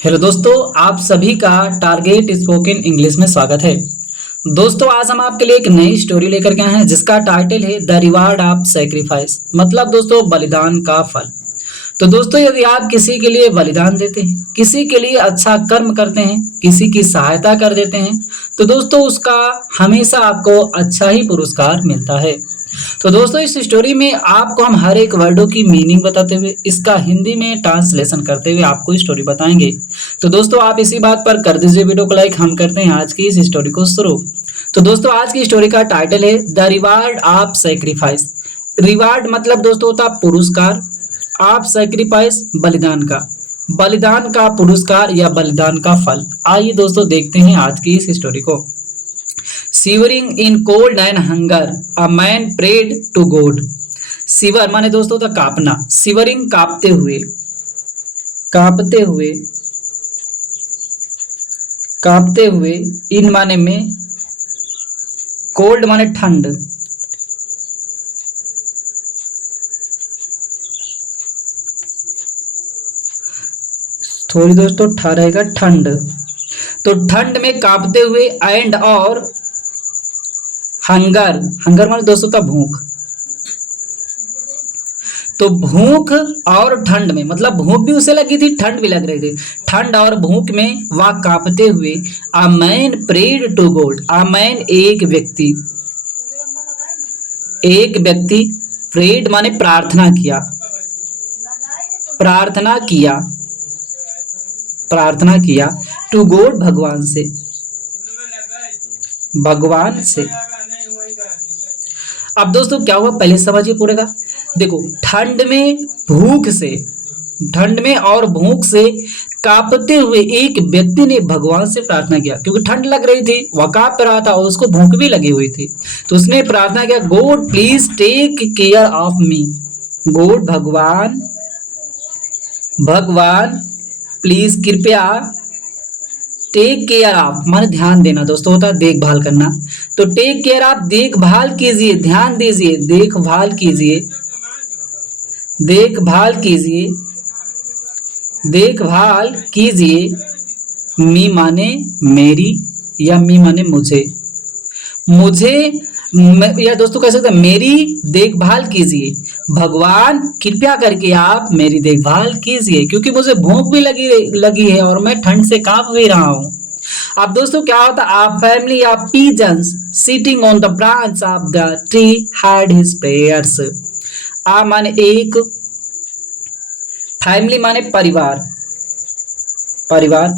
Hello दोस्तों, आप सभी का टारगेट स्पोकन इंग्लिश में स्वागत है। दोस्तों, आज हम आपके लिए एक नई स्टोरी लेकर के आए हैं जिसका टाइटल है द रिवार्ड ऑफ सेक्रीफाइस, मतलब दोस्तों बलिदान का फल। तो दोस्तों, यदि आप किसी के लिए बलिदान देते हैं, किसी के लिए अच्छा कर्म करते हैं, किसी की सहायता कर देते हैं, तो दोस्तों उसका हमेशा आपको अच्छा ही पुरस्कार मिलता है। तो दोस्तों, इस स्टोरी में आपको हम हर एक वर्डों की मीनिंग बताते हुए इसका हिंदी में ट्रांसलेशन करते हुए आपको स्टोरी बताएंगे। तो दोस्तों, आप इसी बात पर कर दीजिए वीडियो को लाइक। हम करते हैं आज की इस स्टोरी को शुरू। तो दोस्तों, आज की स्टोरी का टाइटल है the reward of sacrifice. Reward मतलब दोस्तों होता पुरस्कार, ऑफ सेक्रीफाइस बलिदान का, बलिदान का पुरस्कार या बलिदान का फल। आइए दोस्तों देखते हैं आज की इस स्टोरी को। Shivering in cold and hunger a man prayed to God. Shiver माने दोस्तों होता कांपना, शिवरिंग कांपते हुए, कांपते हुए, कांपते हुए, इन माने में, कोल्ड माने ठंड, थोड़ी दोस्तों ठा रहेगा ठंड, तो ठंड में कांपते हुए, एंड और हंगर, हंगर माने दोस्तों था भूख, तो भूख और ठंड में, मतलब भूख भी उसे लगी थी, ठंड भी लग रही थी, ठंड और भूख में वह कांपते हुए a man prayed to God. A man एक व्यक्ति, एक व्यक्ति, प्रेड माने प्रार्थना किया, प्रार्थना किया, प्रार्थना किया, टू गॉड भगवान से, भगवान से। अब दोस्तों क्या हुआ पहले समझिए पूरे का। देखो, ठंड में, भूख से, ठंड में और भूख से कांपते हुए एक व्यक्ति ने भगवान से प्रार्थना किया, क्योंकि ठंड लग रही थी, वह कांप रहा था और उसको भूख भी लगी हुई थी। तो उसने प्रार्थना किया, God please take care of me. God भगवान, भगवान प्लीज कृपया, टेक केयर ऑफ माने ध्यान देना दोस्तों होता है देखभाल करना, तो टेक केयर ऑफ देखभाल कीजिए, ध्यान दीजिए, देखभाल कीजिए, देखभाल कीजिए, देखभाल कीजिए, मी माने मेरी, या मी माने मुझे, मुझे, या दोस्तों कह सकते हैं मेरी देखभाल कीजिए, भगवान कृपया करके आप मेरी देखभाल कीजिए, क्योंकि मुझे भूख भी लगी है और मैं ठंड से कांप भी रहा हूँ। अब दोस्तों क्या होता, a family of pigeons sitting on the branch of the tree had his prayers. A माने एक, फैमिली माने परिवार, परिवार,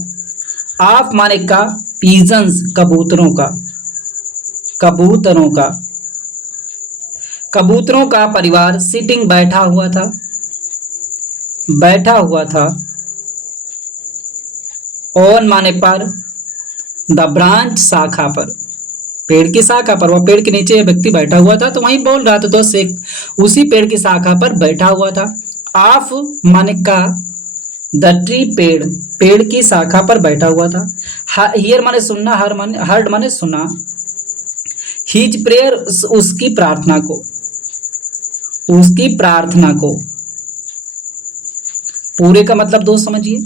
ऑफ माने का, pigeons कबूतरों का, कबूतरों का, कबूतरों का परिवार, सिटिंग बैठा हुआ था, बैठा हुआ था, ऑन माने पर, द ब्रांच शाखा पर, पेड़ की शाखा पर, वह पेड़ के नीचे व्यक्ति बैठा हुआ था तो वहीं बोल रहा था, तो से उसी पेड़ की शाखा पर बैठा हुआ था। ऑफ माने का, द ट्री पेड़, पेड़ की शाखा पर बैठा हुआ था। हियर माने सुनना, हर माने हर्ड माने सुना, हिज प्रेयर उसकी प्रार्थना को, उसकी प्रार्थना को, पूरे का मतलब दोस्त समझिए,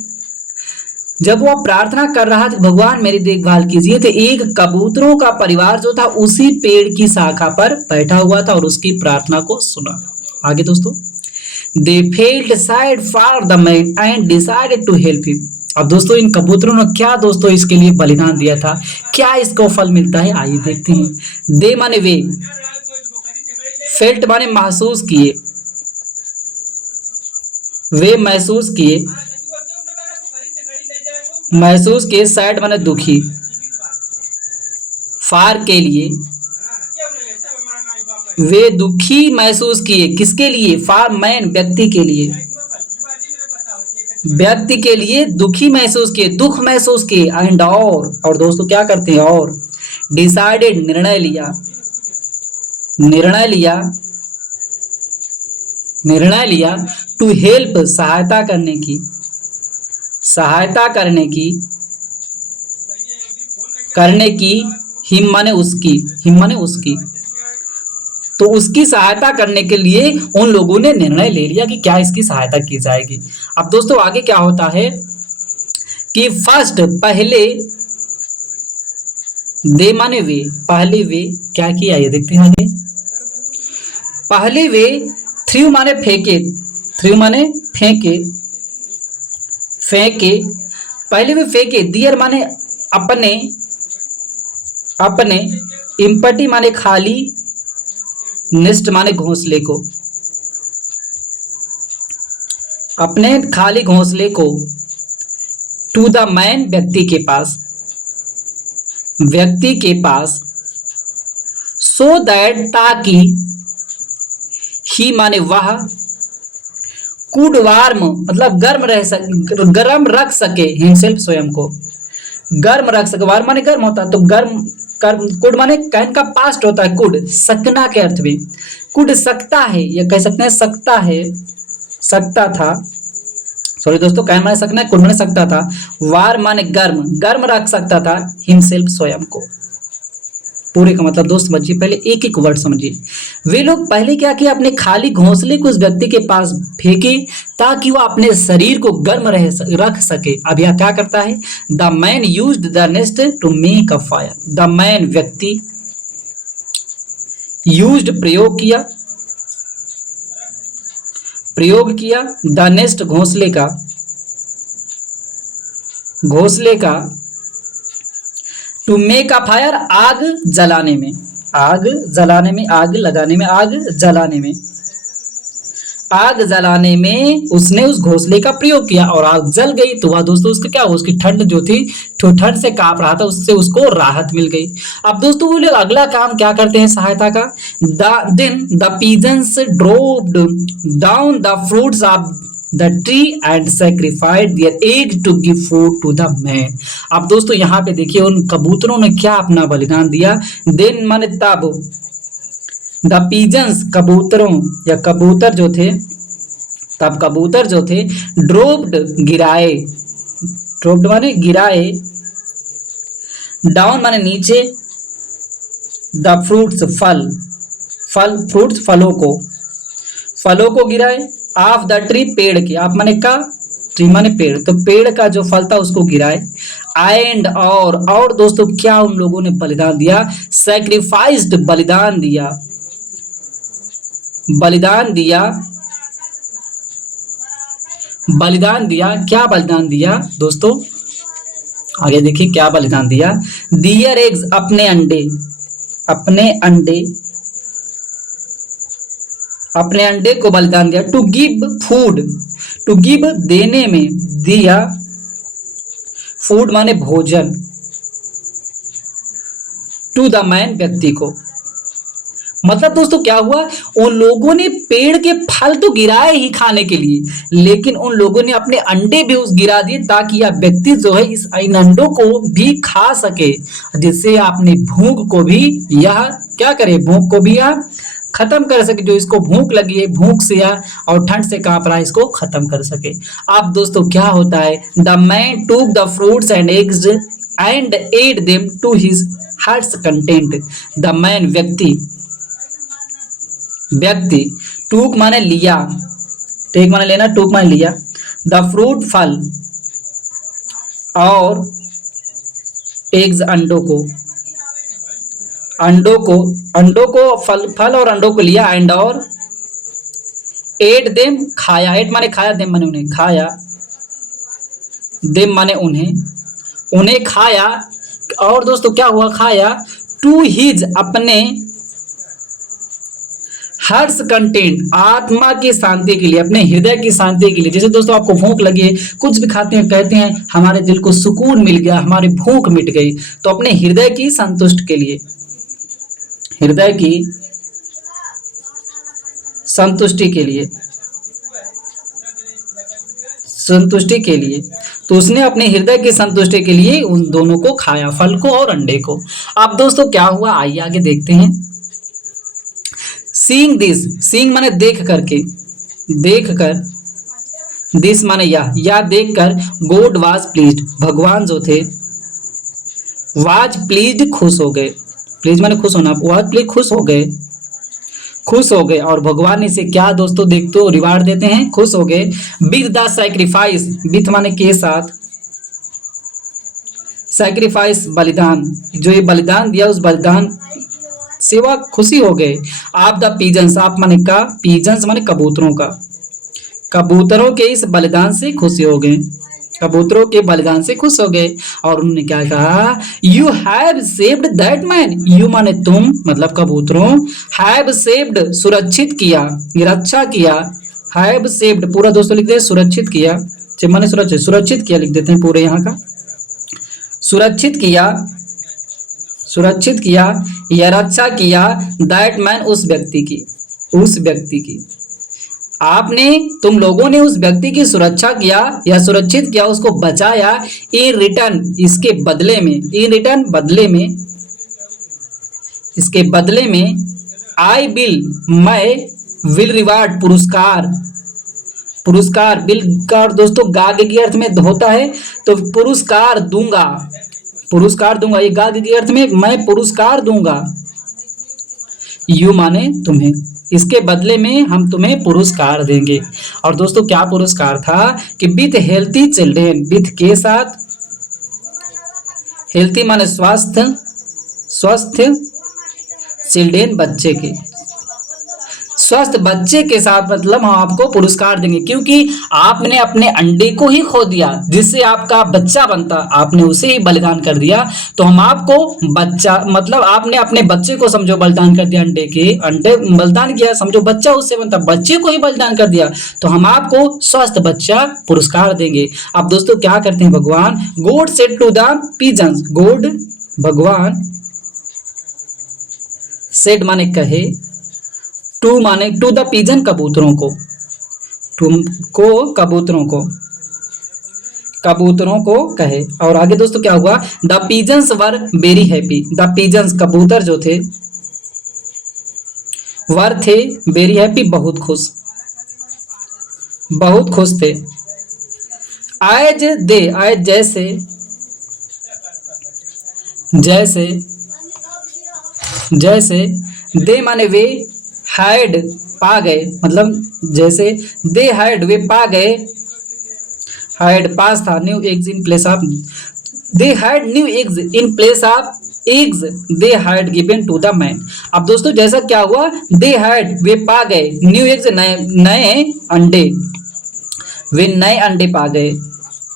जब वह प्रार्थना कर रहा था भगवान मेरी देखभाल कीजिए, तो एक कबूतरों का परिवार जो था उसी पेड़ की शाखा पर बैठा हुआ था और उसकी प्रार्थना को सुना। आगे दोस्तों, they felt sad for the man and decided to help him. अब दोस्तों इन कबूतरों ने क्या दोस्तों इसके लिए बलिदान दिया था, क्या इसको फल मिलता है, आइए देखते हैं। दे माने वे, फेल्ट माने महसूस किए, वे महसूस किए, महसूस किए, सैड माने दुखी, फार के लिए, वे दुखी महसूस किए, किसके लिए, फार मैन व्यक्ति के लिए, व्यक्ति के लिए दुखी महसूस किए, दुख महसूस किए, एंड और दोस्तों क्या करते हैं, और डिसाइडेड निर्णय लिया, निर्णय लिया, निर्णय लिया, टू हेल्प सहायता करने की, सहायता करने की, करने की, हिम माने उसकी, हिम माने उसकी, तो उसकी सहायता करने के लिए उन लोगों ने निर्णय ले लिया कि क्या इसकी सहायता की जाएगी। अब दोस्तों आगे क्या होता है कि फर्स्ट पहले, दे माने वे, पहले वे क्या किया ये देखते हैं आगे। पहले वे थ्रू माने फेंके, थ्रू माने फेंके, फेंके, पहले वे फेंके, दियर माने अपने, अपने, इम्पटी माने खाली, नेस्ट माने घोंसले को, अपने खाली घोंसले को, टू द मैन व्यक्ति के पास, व्यक्ति के पास, सो दैट ताकि, ही माने वह, कुड वार्म मतलब गर्म रह सक, गर्म रख सके, हिमसेल्फ स्वयं को गर्म रख सके, वार्म माने गर्म होता है तो गर्म, कुड माने कैन का पास्ट होता है, कुड सकना के अर्थ में, कुड सकता है या कह सकते हैं सकता है, सकता था, सॉरी दोस्तों, कैन माने सकना है, कुड माने सकता था, वार माने गर्म, गर्म रख सकता था हिमसेल्फ स्वयं को। पूरे का मतलब दोस्त समझिए, पहले एक एक वर्ड समझिए। वे लोग पहले क्या किया, अपने खाली घोंसले को उस व्यक्ति के पास फेंके ताकि वह अपने शरीर को गर्म रख सके। अब यह क्या करता है, the man used the nest to make a fire, the man व्यक्ति, यूज्ड प्रयोग किया, प्रयोग किया, द नेस्ट घोंसले का, घोंसले का, टू मेक अ फायर आग जलाने में, आग जलाने में, आग लगाने में, आग जलाने में, आग जलाने में उसने उस घोंसले का प्रयोग किया और आग जल गई तो वह दोस्तों उसका क्या हुआ, उसकी ठंड जो थी, ठंड से कांप रहा था, उससे उसको राहत मिल गई। अब दोस्तों वो लोग अगला काम क्या करते हैं सहायता का, then the pigeons dropped down the fruits of the tree and sacrificed their egg to give food to the man. अब दोस्तों यहाँ पे देखिए उन कबूतरों ने क्या अपना बलिदान दिया, देन माने तब, द पीजन्स कबूतरों या कबूतर जो थे, तब कबूतर जो थे, ड्रोप्ड गिराए, ड्रोप्ड माने गिराए, डाउन माने नीचे, द फ्रूट्स फल, फल फ्रूट्स फलों को, फलों को गिराए, ऑफ द ट्री पेड़ की, आप माने का, ट्री माने पेड़, तो पेड़ का जो फल था उसको गिराए, एंड और दोस्तों क्या उन लोगों ने बलिदान दिया, सैक्रिफाइस्ड बलिदान दिया, बलिदान दिया, बलिदान दिया, क्या बलिदान दिया दोस्तों, आगे देखिए क्या बलिदान दिया, दियर एग्स अपने अंडे, अपने अंडे, अपने अंडे को बलिदान दिया, to give food, to give देने में, दिया, फूड माने भोजन, टू द मैन व्यक्ति को। मतलब दोस्तों क्या हुआ, उन लोगों ने पेड़ के फल तो गिराए ही खाने के लिए, लेकिन उन लोगों ने अपने अंडे भी उस गिरा दिए ताकि यह व्यक्ति जो है इन अंडों को भी खा सके, जिससे अपनी भूख को भी यह क्या करे, भूख को भी यह खत्म कर सके, जो इसको भूख लगी है, भूख से या और ठंड से कांप रहा है, इसको खत्म कर सके। अब दोस्तों क्या होता है, the man took the fruits and eggs and ate them to his heart's content, the man व्यक्ति, व्यक्ति, टूक माने लिया, टेक माने लेना, टूक माने लिया, द फ्रूट फल और एग्स अंडों को, अंडों को फल और अंडों को लिया, एंड और एट देम खाया, एट माने खाया, देम माने उन्हें, खाया, देम माने उन्हें खाया, और दोस्तों क्या हुआ, खाया, टू हिज अपने, हर्ष कंटेंट आत्मा की शांति के लिए, अपने हृदय की शांति के लिए। जैसे दोस्तों आपको भूख लगी है, कुछ भी खाते हैं, कहते हैं हमारे दिल को सुकून मिल गया, हमारी भूख मिट गई, तो अपने हृदय की संतुष्ट के लिए, हृदय की संतुष्टि के लिए, संतुष्टि के लिए, तो उसने अपने हृदय की संतुष्टि के लिए उन दोनों को खाया, फल को और अंडे को। अब दोस्तों क्या हुआ, आइए आगे देखते हैं। सीइंग दिस, सीइंग माने देख करके, देख कर, दिस माने या देख कर, गॉड वाज प्लीज्ड, भगवान जो थे, वाज प्लीज्ड खुश हो गए, प्लीज माने खुश होना, वाज प्लीज खुश हो गए, खुश हो गए, और भगवान इसे क्या दोस्तों देखते हो रिवार्ड देते हैं, खुश हो गए, विद द सैक्रिफाइस, विथ माने के साथ, सैक्रिफाइस बलिदान, जो ये बलिदान दिया उस बलिदान से वह खुशी हो गए। आप द पीजन्स, आप माने का, पीजन्स माने कबूतरों का, कबूतरों के इस बलिदान से खुशी हो गए, कबूतरों के बलिदान से खुश हो गए। और उन्होंने क्या कहा, you have saved that man, you माने तुम मतलब कबूतरों, हैव सेव्ड सुरक्षित किया, रक्षा किया, हैव सेव्ड पूरा दोस्तों लिख दे सुरक्षित किया, माने सुरक्षित, सुरक्षित किया लिख देते हैं पूरे यहाँ का, सुरक्षित किया, सुरक्षित किया या रक्षा किया, दैट मैन उस व्यक्ति की, उस व्यक्ति की, आपने तुम लोगों ने उस व्यक्ति की सुरक्षा किया या सुरक्षित किया, उसको बचाया, इन रिटर्न इसके बदले में, इन रिटर्न बदले में, इसके बदले में, आई विल मैं, विल रिवार्ड पुरस्कार, पुरस्कार बिल का दोस्तों गाग के अर्थ में होता है, तो पुरस्कार दूंगा, पुरस्कार दूंगा, ये गाग के अर्थ में मैं पुरस्कार दूंगा, यू माने तुम्हें, इसके बदले में हम तुम्हें पुरस्कार देंगे। और दोस्तों क्या पुरस्कार था कि विथ हेल्थी चिल्ड्रेन, विथ के साथ, हेल्थी माने स्वस्थ, स्वस्थ चिल्ड्रेन बच्चे के, स्वस्थ बच्चे के साथ मतलब हम आपको पुरस्कार देंगे, क्योंकि आपने अपने अंडे को ही खो दिया जिससे आपका बच्चा बनता, आपने उसे ही बलिदान कर दिया, तो हम आपको बच्चा मतलब आपने अपने बच्चे को समझो बलिदान कर दिया, अंडे के, अंडे बलिदान किया, समझो बच्चा उससे बनता, बच्चे को ही बलिदान कर दिया, तो हम आपको स्वस्थ बच्चा पुरस्कार देंगे। अब दोस्तों क्या करते हैं भगवान, God said to the pigeons, God भगवान, सेड माने कहे, टू माने टू द पिजन कबूतरों को, तुमको कबूतरों को, कबूतरों को कहे। और आगे दोस्तों क्या हुआ, the pigeons were very happy, the pigeons कबूतर जो थे, वर थे वेरी हैप्पी बहुत खुश, बहुत खुश थे, एज दे, एज जैसे, जैसे, जैसे, दे माने वे, हैड पा गए, मतलब जैसे, दे हैड वे पा गए, हैड पास था, new eggs in place of, they had new eggs in place of eggs they had given to the man. अब दोस्तों जैसा क्या हुआ, दे हैड वे पा गए, न्यू एग्स नए नए अंडे, वे नए अंडे पा गए,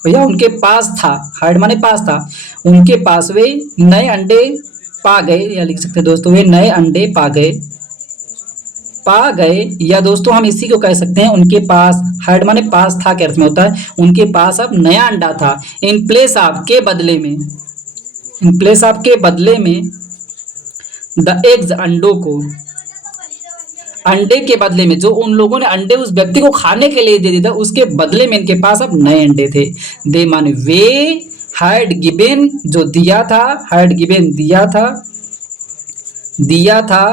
भैया उनके पास था, हैड माने पास था, उनके पास वे नए अंडे पा गए, या लिख सकते हैं दोस्तों वे नए अंडे पा गए, पा गए, या दोस्तों हम इसी को कह सकते हैं उनके पास, हैड माने पास था के अर्थ में होता है, उनके पास अब नया अंडा था, इन प्लेस ऑफ के बदले में, इन प्लेस ऑफ के बदले में, द एग्स अंडों को, अंडे के बदले में, जो उन लोगों ने अंडे उस व्यक्ति को खाने के लिए दे दिया था उसके बदले में इनके पास अब नए अंडे थे। दे माने वे, हैड गिवन जो दिया था, हैड गिवन दिया था, दिया था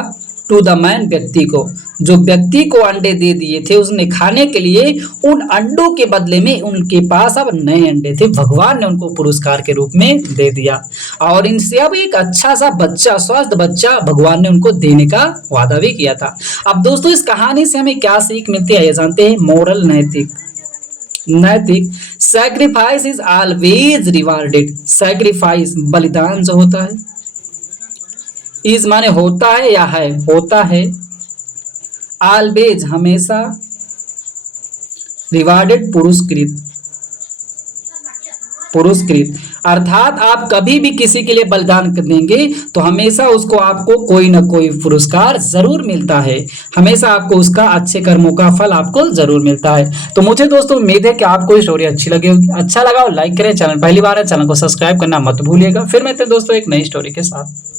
टू द मैन व्यक्ति को, जो व्यक्ति को अंडे दे दिए थे उसने खाने के लिए, उन अंडों के बदले में उनके पास अब नए अंडे थे, भगवान ने उनको पुरस्कार के रूप में दे दिया, और इनसे अब एक अच्छा सा बच्चा, स्वस्थ बच्चा भगवान ने उनको देने का वादा भी किया था। अब दोस्तों इस कहानी से हमें क्या सीख मिलती है ये जानते हैं, मोरल, नैतिक, नैतिक, sacrifice is always rewarded, sacrifice बलिदान जो होता है, इज माने होता है या है, होता है, ऑलवेज हमेशा, रिवार्डेड पुरस्कृत, पुरस्कृत, अर्थात आप कभी भी किसी के लिए बलिदान देंगे तो हमेशा उसको आपको कोई ना कोई पुरस्कार जरूर मिलता है, हमेशा आपको उसका अच्छे कर्मों का फल आपको जरूर मिलता है। तो मुझे दोस्तों उम्मीद है कि आपको ये स्टोरी अच्छी लगी होगी, अच्छा लगा हो लाइक करें, चैनल पहली बार है चैनल को सब्सक्राइब करना मत भूलिएगा। फिर मिलते हैं दोस्तों एक नई स्टोरी के साथ।